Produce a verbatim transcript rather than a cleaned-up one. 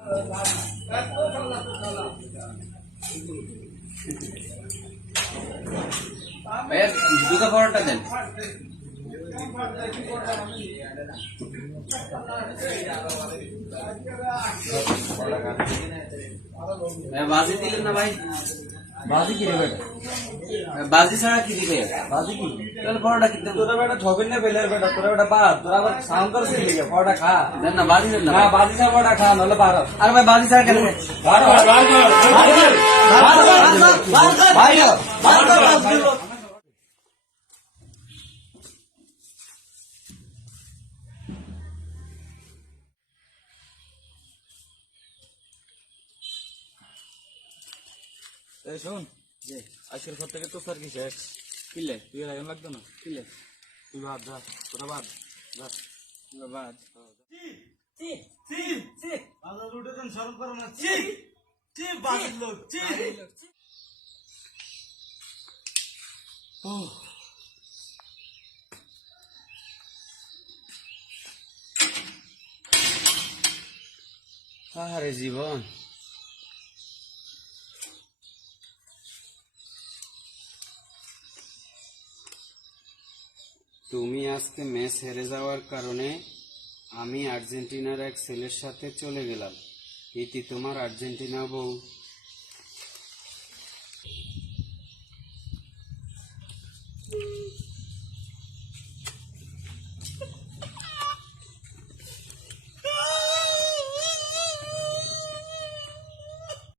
দুটো পরোটা দেন। বাজি দিলেন না ভাই? বাজি কি রে বেটা? বাজি ছাড়া কি দিবে? বাজি কি? তাহলে পরোটা কিনতে তোরা বেটা ঠকেন না পেলের বেটা, তোরা বেটা বাদ, তোরা আবার সাউন্ড করছিস লিখে পরোটা খা। দেন না, বাজি দেন না। না বাজি ছাড়া পরোটা খা, নাহলে বার হ। আর ভাই বাজি ছাড়া কেন? বার হ, বার কর, বার কর, বার কর, বার কর, বার কর, বার কর। এই শোন, আজকের পর থেকে তো স্যার কি শেষ। কিলে তুই আর এখন লাগতো না। কিলে তুই বাদ যা, তোরা বাদ যা। বাদ বাজার উঠেছেন সরব করো না। চি চি বাজার লোক চি। আরে জীবন, তুমি আজকে ম্যাচ হেরে যাওয়ার কারণে আমি আর্জেন্টিনার এক ছেলের সাথে চলে গেলাম। ইতি তোমার আর্জেন্টিনা বউ।